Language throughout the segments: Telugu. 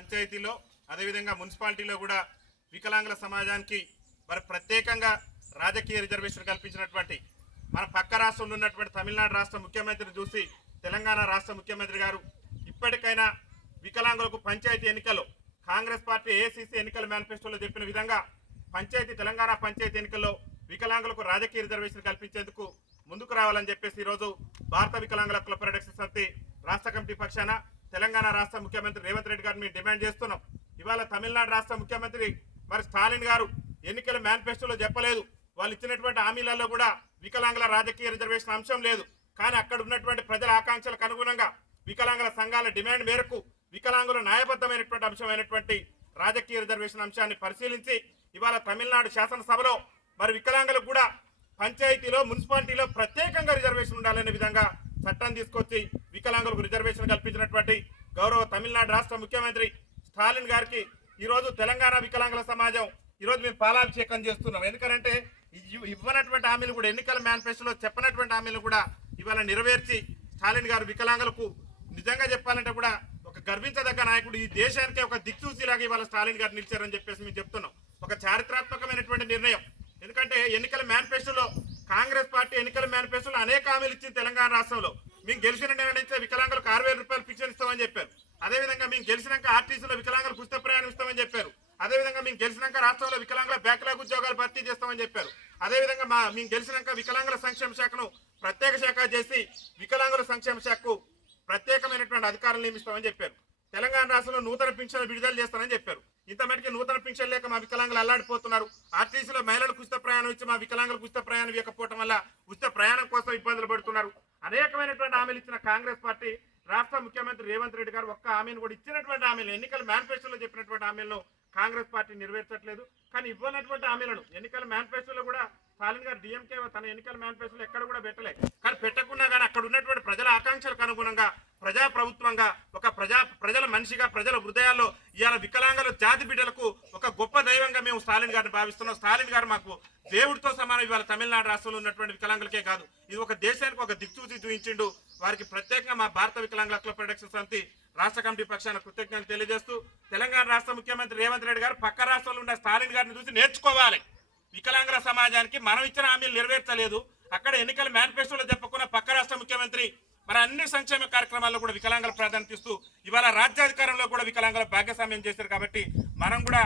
పంచాయతీలో అదేవిధంగా మున్సిపాలిటీలో కూడా వికలాంగుల సమాజానికి మరి ప్రత్యేకంగా రాజకీయ రిజర్వేషన్ కల్పించినటువంటి మన పక్క రాష్ట్రంలో ఉన్నటువంటి తమిళనాడు రాష్ట్ర ముఖ్యమంత్రిని చూసి తెలంగాణ రాష్ట్ర ముఖ్యమంత్రి గారు ఇప్పటికైనా వికలాంగులకు పంచాయతీ ఎన్నికల్లో కాంగ్రెస్ పార్టీ ఏఐసిసి ఎన్నికల మేనిఫెస్టోలో చెప్పిన విధంగా తెలంగాణ పంచాయతీ ఎన్నికల్లో వికలాంగులకు రాజకీయ రిజర్వేషన్ కల్పించేందుకు ముందుకు రావాలని చెప్పేసి ఈరోజు భారత వికలాంగుల హక్కుల పరిరక్షణ సమితి రాష్ట్ర కమిటీ పక్షాన తెలంగాణ రాష్ట్ర ముఖ్యమంత్రి రేవంత్ రెడ్డి గారిని డిమాండ్ చేస్తున్నాం. ఇవాళ తమిళనాడు రాష్ట్ర ముఖ్యమంత్రి మరి స్టాలిన్ గారు ఎన్నికల మేనిఫెస్టోలో చెప్పలేదు, వాళ్ళు ఇచ్చినటువంటి హామీలలో కూడా వికలాంగుల రాజకీయ రిజర్వేషన్ అంశం లేదు. కానీ అక్కడ ఉన్నటువంటి ప్రజల ఆకాంక్షలకు అనుగుణంగా వికలాంగుల సంఘాల డిమాండ్ మేరకు వికలాంగుల న్యాయబద్ధమైనటువంటి అంశమైనటువంటి రాజకీయ రిజర్వేషన్ అంశాన్ని పరిశీలించి ఇవాళ తమిళనాడు శాసనసభలో మరి వికలాంగులకు కూడా పంచాయతీలో మున్సిపాలిటీలో ప్రత్యేకంగా రిజర్వేషన్ ఉండాలనే విధంగా చట్టం తీసుకొచ్చి వికలాంగులకు రిజర్వేషన్ కల్పించినటువంటి గౌరవ తమిళనాడు రాష్ట్ర ముఖ్యమంత్రి స్టాలిన్ గారికి ఈరోజు తెలంగాణ వికలాంగుల సమాజం ఈరోజు మేము పాలాభిషేకం చేస్తున్నాం. ఎందుకంటే ఇవ్వనటువంటి హామీలు కూడా ఎన్నికల మేనిఫెస్టోలో చెప్పనటువంటి హామీలు కూడా ఇవాళ నెరవేర్చి స్టాలిన్ గారు వికలాంగులకు నిజంగా చెప్పాలంటే కూడా ఒక గర్వించదగ్గ నాయకుడు, ఈ దేశానికే ఒక దిక్సూచిలాగా ఇవాళ స్టాలిన్ గారు నిలిచారని చెప్పేసి మేము చెప్తున్నాం. ఒక చారిత్రాత్మకమైనటువంటి నిర్ణయం. ఎందుకంటే ఎన్నికల మేనిఫెస్టోలో కాంగ్రెస్ పార్టీ ఎన్నికల మేనిఫెస్టోలో అనేక హామీలు ఇచ్చింది. తెలంగాణ రాష్ట్రంలో మేము గెలిచిన నిర్ణయించే వికలాంగులకు 6,000 రూపాయలు పింఛన్ ఇస్తామని చెప్పారు. అదేవిధంగా మేము గెలిచినాక ఆర్టీసీలో వికలాంగులకు ఉచిత ప్రయాణం ఇస్తామని చెప్పారు. అదేవిధంగా మేము గెలిచినాక రాష్ట్రంలో వికలాంగుల బ్యాక్లాగ్ ఉద్యోగాలు భర్తీ చేస్తామని చెప్పారు. అదేవిధంగా మేము గెలిచినాక వికలాంగుల సంక్షేమ శాఖను ప్రత్యేక శాఖ చేసి వికలాంగుల సంక్షేమ శాఖకు ప్రత్యేకమైనటువంటి అధికారులు నియమిస్తామని చెప్పారు. తెలంగాణ రాష్ట్రంలో నూతన పింఛన్లు విడుదల చేస్తానని చెప్పారు. ఇంతమటికి నూతన పింఛన్ లేక మా వికలాంగులు అల్లాడిపోతున్నారు. ఆర్టీసీలో మహిళలకు ఉచిత ప్రయాణం ఇచ్చి మా వికలాంగులకు ఉచిత ప్రయాణం ఇవ్వకపోవడం వల్ల ఉచిత ప్రయాణం కోసం ఇబ్బందులు పడుతున్నారు. అనేకమైనటువంటి హామీలు ఇచ్చిన కాంగ్రెస్ పార్టీ రాష్ట్ర ముఖ్యమంత్రి రేవంత్ రెడ్డి గారు ఒక్క హామీని కూడా ఇచ్చినటువంటి హామీలు ఎన్నికల మేనిఫెస్టోలో చెప్పినటువంటి హామీలను కాంగ్రెస్ పార్టీ నెరవేర్చట్లేదు. కానీ ఇవ్వనటువంటి హామీలను ఎన్నికల మేనిఫెస్టోలో కూడా స్టాలిన్ గారు డిఎంకే తన ఎన్నికల మేనిఫెస్టోలో ఎక్కడ కూడా పెట్టలేదు. కానీ పెట్టకుండా కానీ అక్కడ ఉన్నటువంటి ప్రజల ఆకాంక్షలకు అనుగుణంగా ప్రజా ప్రభుత్వంగా ఒక ప్రజల మనిషిగా ప్రజల హృదయాల్లో ఇవాళ వికలాంగుల జాతి బిడ్డలకు ఒక గొప్ప దైవంగా మేము స్టాలిన్ గారిని భావిస్తున్నాం. స్టాలిన్ గారు మాకు దేవుడితో సమానం. ఇవాళ తమిళనాడు రాష్ట్రంలో ఉన్నటువంటి వికలాంగులకే కాదు, ఇది ఒక దేశానికి ఒక దిక్సూచి చూపించిండు. వారికి ప్రత్యేకంగా మా భారత వికలాంగుల హక్కుల పరిరక్షణ సమితి రాష్ట్ర కమిటీ పక్షాన కృతజ్ఞతలు తెలియజేస్తూ తెలంగాణ రాష్ట్ర ముఖ్యమంత్రి రేవంత్ రెడ్డి గారు పక్క రాష్ట్రంలో ఉన్న స్టాలిన్ గారిని చూసి నేర్చుకోవాలి. వికలాంగుల సమాజానికి మనం ఇచ్చిన హామీలు నెరవేర్చలేదు. అక్కడ ఎన్నికల మేనిఫెస్టోలో చెప్పకుండా పక్క రాష్ట్ర ముఖ్యమంత్రి మరి అన్ని సంక్షేమ కార్యక్రమాల్లో కూడా వికలాంగుల ప్రాధాన్యత ఇస్తూ ఇవాళ రాజ్యాధికారంలో కూడా వికలాంగుల భాగస్వామ్యం చేశారు. కాబట్టి మనం కూడా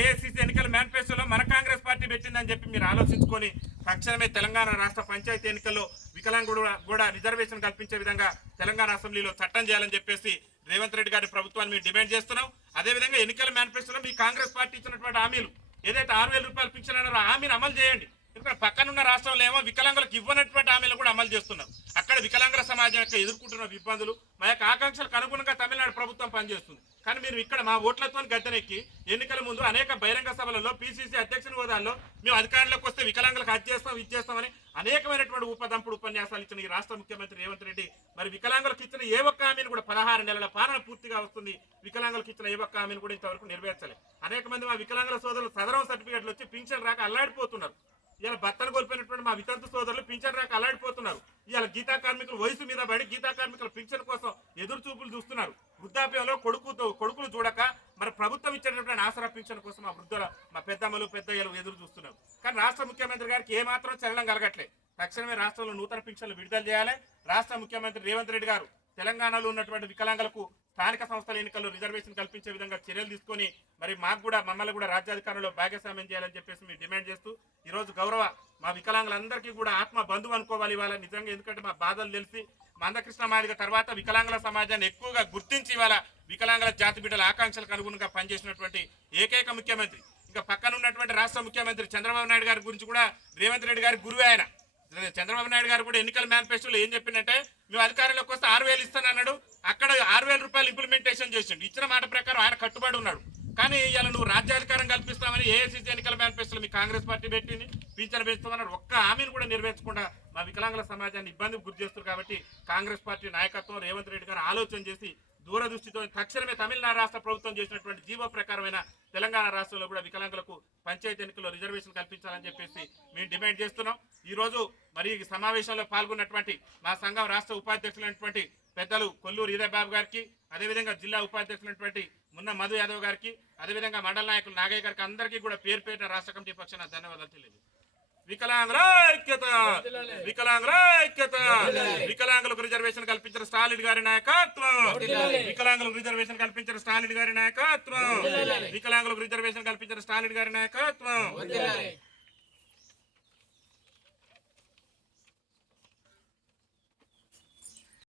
ఏఐసిసి ఎన్నికల మేనిఫెస్టోలో మన కాంగ్రెస్ పార్టీ పెట్టిందని చెప్పి మీరు ఆలోచించుకొని తక్షణమే తెలంగాణ రాష్ట్ర పంచాయతీ ఎన్నికల్లో వికలాంగులు కూడా రిజర్వేషన్ కల్పించే విధంగా తెలంగాణ అసెంబ్లీలో చట్టం చేయాలని చెప్పేసి రేవంత్ రెడ్డి గారి ప్రభుత్వాన్ని మేము డిమాండ్ చేస్తున్నాం. అదేవిధంగా ఎన్నికల మేనిఫెస్టోలో మీ కాంగ్రెస్ పార్టీ ఇచ్చినటువంటి హామీలు ఏదైతే 6,000 రూపాయలు పింఛన్ అన్నారో ఆ హామీని అమలు చేయండి. ఎందుకంటే పక్కనున్న రాష్ట్రంలో ఏమో వికలాంగులకు ఇవ్వనటువంటి హామీలు కూడా అమలు చేస్తున్నాం. అక్కడ వికలాంగుల సమాజం యొక్క ఎదుర్కొంటున్న ఇబ్బందులు మా యొక్క ఆకాంక్షలకు అనుగుణంగా తమిళనాడు ప్రభుత్వం పనిచేస్తుంది. కానీ మీరు ఇక్కడ మా ఓట్లతో గద్దెనెక్కి ఎన్నికల ముందు అనేక బహిరంగ సభలలో పిసిసి అధ్యక్షుని హోదాల్లో మేము అధికారంలోకి వస్తే వికలాంగులకు అది చేస్తాం ఇది చేస్తామని అనేకమైనటువంటి ఉపదంపుడు ఉపన్యాసాలు ఇచ్చిన ఈ రాష్ట్ర ముఖ్యమంత్రి రేవంత్ రెడ్డి మరి వికలాంగులకు ఇచ్చిన ఏ ఒక్క హామీని కూడా 16 నెలల పాలన పూర్తిగా వస్తుంది. వికలాంగులకు ఇచ్చిన ఏ ఒక్క హామీని కూడా ఇంతవరకు నెరవేర్చలేదు. అనేక మంది మా వికలాంగుల సోదరులు సదరం సర్టిఫికెట్లు వచ్చి పింఛన్ రాక అల్లాడిపోతున్నారు. ఇలా భర్తను కోల్పోయినటువంటి మా వితంతు సోదరులు పింఛన్ రాక అల్లాడిపోతున్నారు. ఇవాళ గీతా కార్మికులు వయసు మీద పడి గీతా కార్మికుల పింఛన్ కోసం ఎదురు చూపులు చూస్తున్నారు. వృద్ధాప్యంలో కొడుకులు చూడక మరి ప్రభుత్వం ఇచ్చేటటువంటి ఆసరా పింఛన్ కోసం మా పెద్దమ్మలు పెద్దయ్యలు ఎదురు చూస్తున్నారు. కానీ రాష్ట్ర ముఖ్యమంత్రి గారికి ఏమాత్రం చలనం కలగట్లే. తక్షణమే రాష్ట్రంలో నూతన పింఛన్లు విడుదల చేయాలి. రాష్ట్ర ముఖ్యమంత్రి రేవంత్ రెడ్డి గారు తెలంగాణలో ఉన్నటువంటి వికలాంగులకు స్థానిక సంస్థల ఎన్నికల్లో రిజర్వేషన్ కల్పించే విధంగా చర్యలు తీసుకొని మరి మమ్మల్ని కూడా రాజ్యాధికారంలో భాగస్వామ్యం చేయాలని చెప్పేసి మేము డిమాండ్ చేస్తూ ఈరోజు గౌరవ మా వికలాంగులందరికీ కూడా ఆత్మ బంధువు అనుకోవాలి ఇవాళ నిజంగా. ఎందుకంటే మా బాధలు తెలిసి మందకృష్ణ మాదిగ తర్వాత వికలాంగుల సమాజాన్ని ఎక్కువగా గుర్తించి ఇవాళ వికలాంగుల జాతి బిడ్డల ఆకాంక్షలకు అనుగుణంగా పనిచేసినటువంటి ఏకైక ముఖ్యమంత్రి. ఇంకా పక్కన ఉన్నటువంటి రాష్ట్ర ముఖ్యమంత్రి చంద్రబాబు నాయుడు గారి గురించి కూడా రేవంత్ రెడ్డి గారి గురువే ఆయన. చంద్రబాబు నాయుడు గారు కూడా ఎన్నికల మేనిఫెస్టోలో ఏం చెప్పిందంటే మేము అధికారంలోకి వస్తే 6,000 ఇస్తానన్నాడు. అక్కడ 6,000 రూపాయలు ఇంప్లిమెంటేషన్ చేసిండు. ఇచ్చిన మాట ప్రకారం ఆయన కట్టుబడి ఉన్నాడు. కానీ ఇవాళ నువ్వు రాజ్యాధికారం కల్పిస్తామని ఏఐసిసి ఎన్నికల మేనిఫెస్టోలో మీ కాంగ్రెస్ పార్టీ పెట్టింది. పింఛన్ పెంచుతామన్నాడు. ఒక్క హామీని కూడా నెరవేర్చకుండా మా వికలాంగుల సమాజాన్ని ఇబ్బందికి గురి చేస్తారు. కాబట్టి కాంగ్రెస్ పార్టీ నాయకత్వం రేవంత్ రెడ్డి గారు ఆలోచన చేసి దూరదృష్టితో తక్షణమే తమిళనాడు రాష్ట్ర ప్రభుత్వం చేసినటువంటి జీవో ప్రకారమైన తెలంగాణ రాష్ట్రంలో కూడా వికలాంగులకు పంచాయతీ ఎన్నికల్లో రిజర్వేషన్ కల్పించాలని చెప్పేసి మేము డిమాండ్ చేస్తున్నాం. ఈ రోజు మరి ఈ సమావేశంలో పాల్గొన్నటువంటి మా సంఘం రాష్ట్ర ఉపాధ్యక్షులైనటువంటి పెద్దలు కొల్లూరు ఈరబాబు గారికి, అదేవిధంగా జిల్లా ఉపాధ్యక్షులైనటువంటి మున్న మధు యాదవ్ గారికి, అదేవిధంగా మండల నాయకులు నాగయ్య గారికి అందరికీ కూడా పేరు పేరున రాష్ట్ర కమిటీ పక్షాన ధన్యవాదాలు తెలియదు. వికలాంగుల ఐక్యత, వికలాంగుల ఐక్యత, వికలాంగులకు రిజర్వేషన్ కల్పించిన స్టాలిన్ గారి నాయకత్వం, వికలాంగులకు రిజర్వేషన్ కల్పించిన స్టాలిన్ గారి నాయకత్వం, వికలాంగులకు రిజర్వేషన్ కల్పించిన స్టాలిన్ గారి నాయకత్వం.